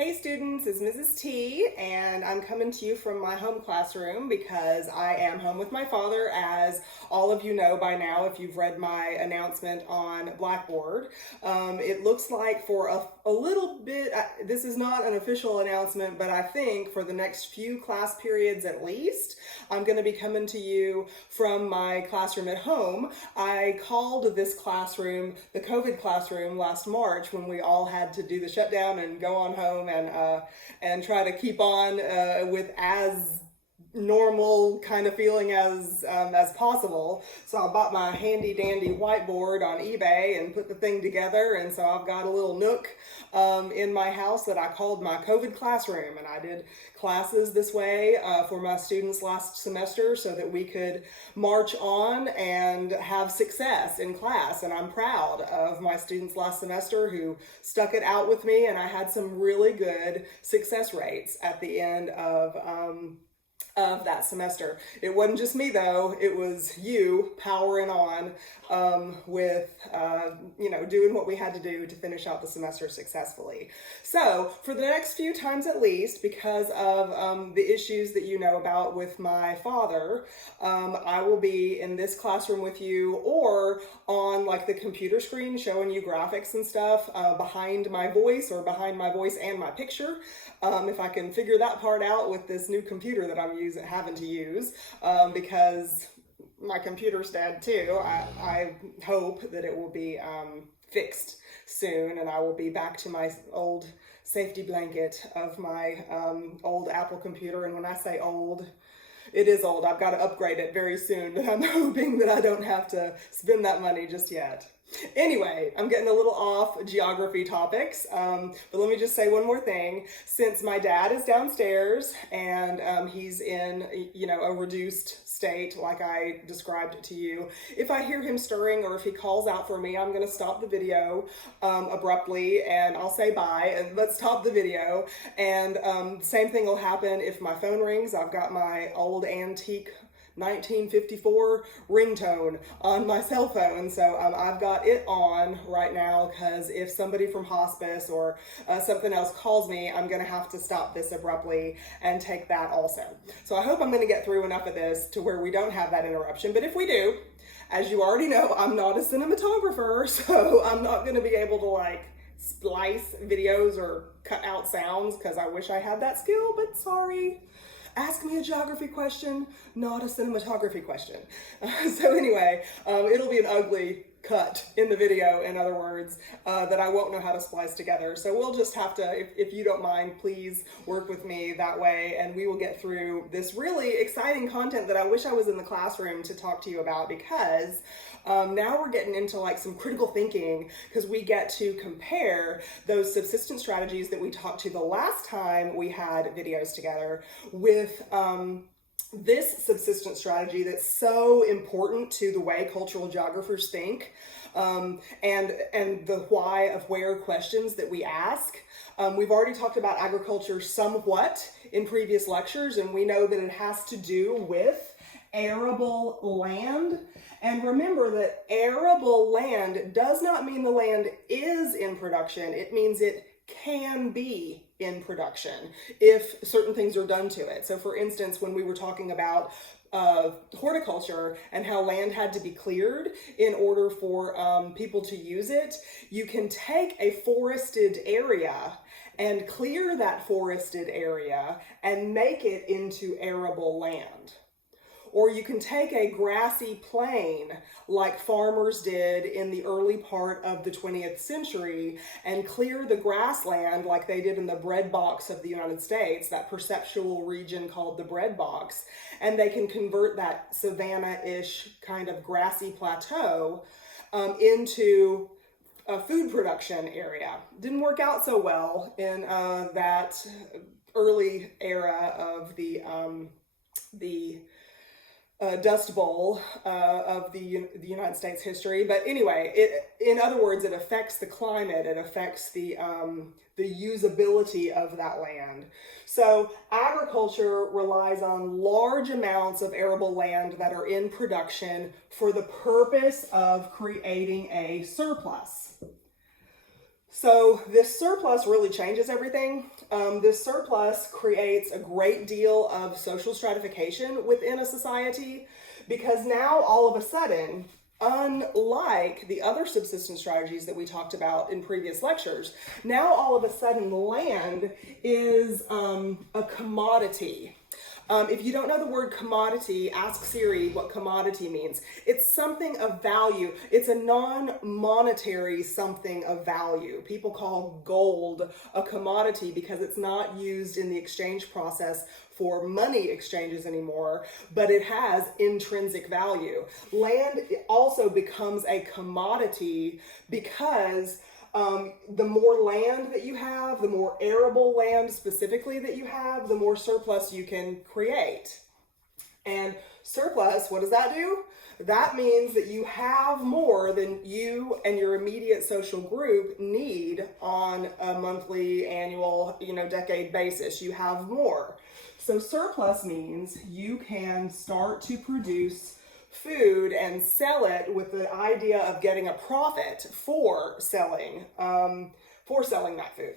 Hey students, it's Mrs. T, and I'm coming to you from my home classroom because I am home with my father, as all of you know by now if you've read my announcement on Blackboard. It looks like for a little bit, this is not an official announcement, but I think for the next few class periods at least, I'm going to be coming to you from my classroom at home. I called this classroom the COVID classroom last March when we all had to do the shutdown and go on home and try to keep on with as normal kind of feeling as possible. So I bought my handy dandy whiteboard on eBay and put the thing together, and so I've got a little nook in my house that I called my COVID classroom, and I did classes this way for my students last semester so that we could march on and have success in class. And I'm proud of my students last semester who stuck it out with me, and I had some really good success rates at the end of that semester. It wasn't just me though, it was you powering on with doing what we had to do to finish out the semester successfully. So for the next few times at least, because of the issues that you know about with my father, I will be in this classroom with you or on like the computer screen showing you graphics and stuff behind my voice or behind my voice and my picture. If I can figure that part out with this new computer that I'm having to use, because my computer's dead too. I hope that it will be fixed soon and I will be back to my old safety blanket of my old Apple computer. And when I say old, it is old. I've got to upgrade it very soon, but I'm hoping that I don't have to spend that money just yet. Anyway, I'm getting a little off geography topics, but let me just say one more thing. Since my dad is downstairs and he's in, a reduced state like I described to you, if I hear him stirring or if he calls out for me, I'm going to stop the video abruptly and I'll say bye and let's stop the video. And same thing will happen if my phone rings. I've got my old antique 1954 ringtone on my cell phone, so I've got it on right now because if somebody from hospice or something else calls me, I'm gonna have to stop this abruptly and take that also. So I hope I'm gonna get through enough of this to where we don't have that interruption, but if we do, as you already know, I'm not a cinematographer, so I'm not gonna be able to like splice videos or cut out sounds because I wish I had that skill, but sorry. Ask me a geography question, not a cinematography question. So anyway, it'll be an ugly cut in the video, in other words, that I won't know how to splice together. So we'll just have to, if you don't mind, please work with me that way and we will get through this really exciting content that I wish I was in the classroom to talk to you about, because now we're getting into like some critical thinking because we get to compare those subsistence strategies that we talked to the last time we had videos together with this subsistence strategy that's so important to the way cultural geographers think, and the why of where questions that we ask. We've already talked about agriculture somewhat in previous lectures, and we know that it has to do with arable land. And remember that arable land does not mean the land is in production. It means it can be in production if certain things are done to it. So for instance, when we were talking about horticulture and how land had to be cleared in order for people to use it, you can take a forested area and clear that forested area and make it into arable land. Or you can take a grassy plain like farmers did in the early part of the 20th century and clear the grassland like they did in the breadbox of the United States, that perceptual region called the breadbox, and they can convert that savanna-ish kind of grassy plateau into a food production area. Didn't work out so well in that early era of the Dust Bowl of the United States history. But anyway, in other words, it affects the climate, it affects the usability of that land. So agriculture relies on large amounts of arable land that are in production for the purpose of creating a surplus. So this surplus really changes everything. This surplus creates a great deal of social stratification within a society because now all of a sudden, unlike the other subsistence strategies that we talked about in previous lectures, now all of a sudden land is a commodity. If you don't know the word commodity, ask Siri what commodity means. It's something of value. It's a non-monetary something of value. People call gold a commodity because it's not used in the exchange process for money exchanges anymore, but it has intrinsic value. Land also becomes a commodity because the more land that you have, the more arable land specifically that you have, the more surplus you can create. And surplus, what does that do? That means that you have more than you and your immediate social group need on a monthly, annual, decade basis. You have more. So surplus means you can start to produce food and sell it with the idea of getting a profit for selling that food.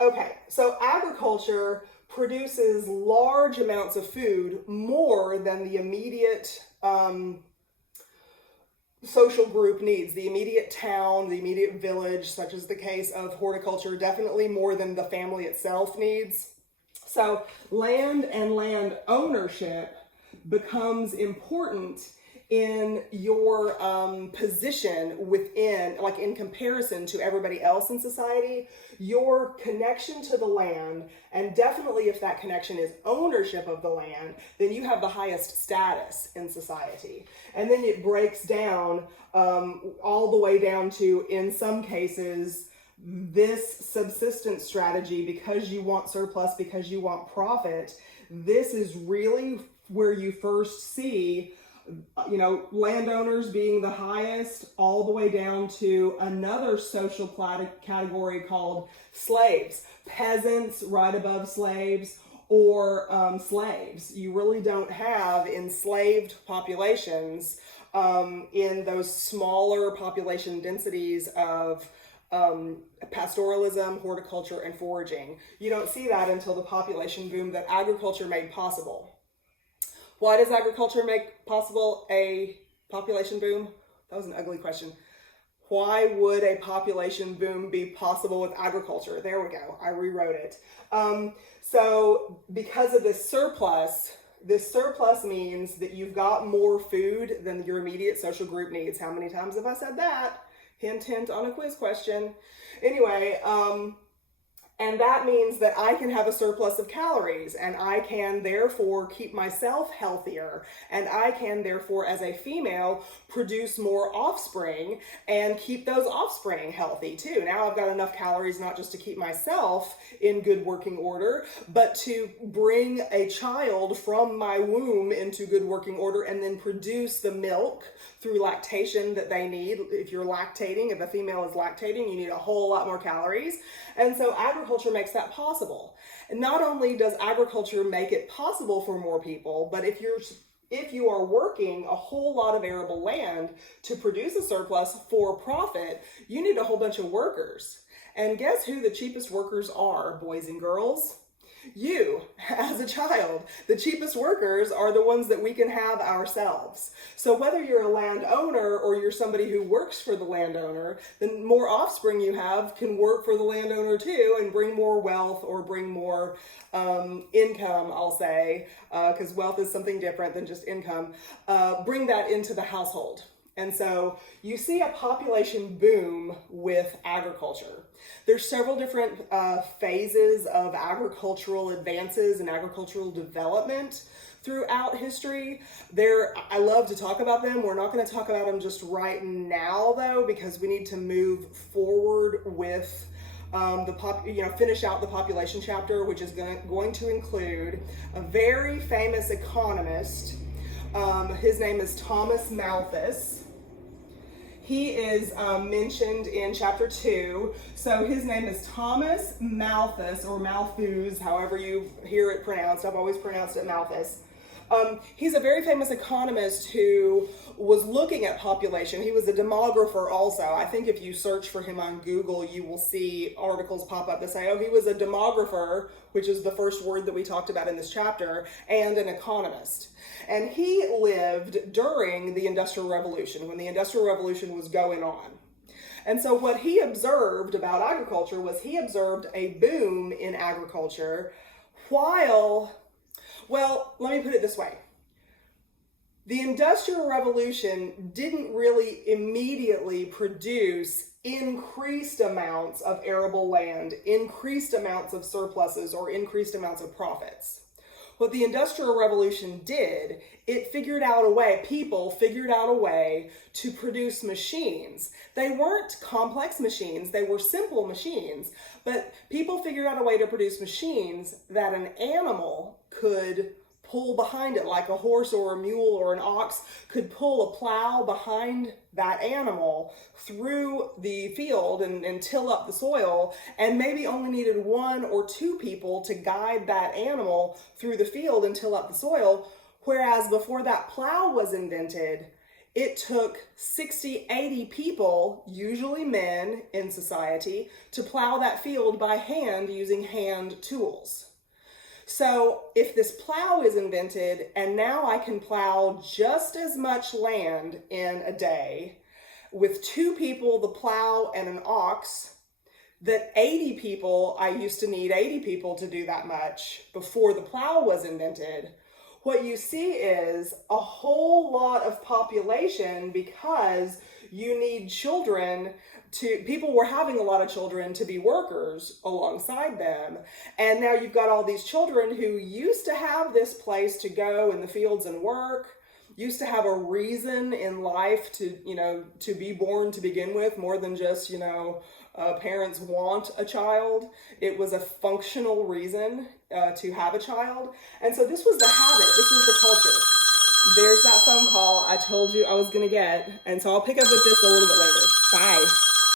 Okay, so agriculture produces large amounts of food, more than the immediate social group needs, the immediate town, the immediate village, such as the case of horticulture, definitely more than the family itself needs. So land and land ownership becomes important in your position within, like in comparison to everybody else in society, your connection to the land, and definitely if that connection is ownership of the land, then you have the highest status in society. And then it breaks down all the way down to, in some cases, this subsistence strategy, because you want surplus, because you want profit, this is really where you first see, landowners being the highest, all the way down to another social category called slaves, peasants right above slaves, or slaves. You really don't have enslaved populations in those smaller population densities of pastoralism, horticulture, and foraging. You don't see that until the population boom that agriculture made possible. Why does agriculture make possible a population boom? That was an ugly question. Why would a population boom be possible with agriculture? There we go. I rewrote it. So because of this surplus means that you've got more food than your immediate social group needs. How many times have I said that? Hint, hint on a quiz question. Anyway, and that means that I can have a surplus of calories, and I can therefore keep myself healthier, and I can therefore, as a female, produce more offspring and keep those offspring healthy too. Now I've got enough calories not just to keep myself in good working order, but to bring a child from my womb into good working order and then produce the milk through lactation that they need. If you're lactating, if a female is lactating, you need a whole lot more calories. And so agriculture makes that possible. And not only does agriculture make it possible for more people, but if you are working a whole lot of arable land to produce a surplus for profit, you need a whole bunch of workers. And guess who the cheapest workers are, boys and girls? You, as a child. The cheapest workers are the ones that we can have ourselves. So whether you're a landowner or you're somebody who works for the landowner, the more offspring you have can work for the landowner too and bring more wealth or bring more income, I'll say, because wealth is something different than just income. Bring that into the household. And so you see a population boom with agriculture. There's several different phases of agricultural advances and agricultural development throughout history. I love to talk about them. We're not going to talk about them just right now, though, because we need to move forward with finish out the population chapter, which is going to include a very famous economist. His name is Thomas Malthus. He is mentioned in chapter 2. So his name is Thomas Malthus, or Malthus, however you hear it pronounced. I've always pronounced it Malthus. He's a very famous economist who was looking at population. He was a demographer also. I think if you search for him on Google, you will see articles pop up that say, oh, he was a demographer, which is the first word that we talked about in this chapter, and an economist. And he lived during the Industrial Revolution, when the Industrial Revolution was going on. And so what he observed about agriculture was he observed a boom in agriculture while, well, let me put it this way. The Industrial Revolution didn't really immediately produce increased amounts of arable land, increased amounts of surpluses, or increased amounts of profits. What the Industrial Revolution did, it figured out a way, people figured out a way to produce machines. They weren't complex machines, they were simple machines, but people figured out a way to produce machines that an animal could pull behind it, like a horse or a mule or an ox could pull a plow behind that animal through the field and till up the soil, and maybe only needed 1 or 2 people to guide that animal through the field and till up the soil. Whereas before that plow was invented, it took 60, 80 people, usually men in society, to plow that field by hand using hand tools. So if this plow is invented and now I can plow just as much land in a day with 2 people, the plow, and an ox, that 80 people, I used to need 80 people to do that much before the plow was invented. What you see is a whole lot of population because you need children people were having a lot of children to be workers alongside them. And now you've got all these children who used to have this place to go in the fields and work, used to have a reason in life to be born to begin with, more than just, parents want a child. It was a functional reason to have a child. And so this was the habit, this was the culture. There's that phone call I told you I was going to get. And so I'll pick up with this a little bit later. Bye.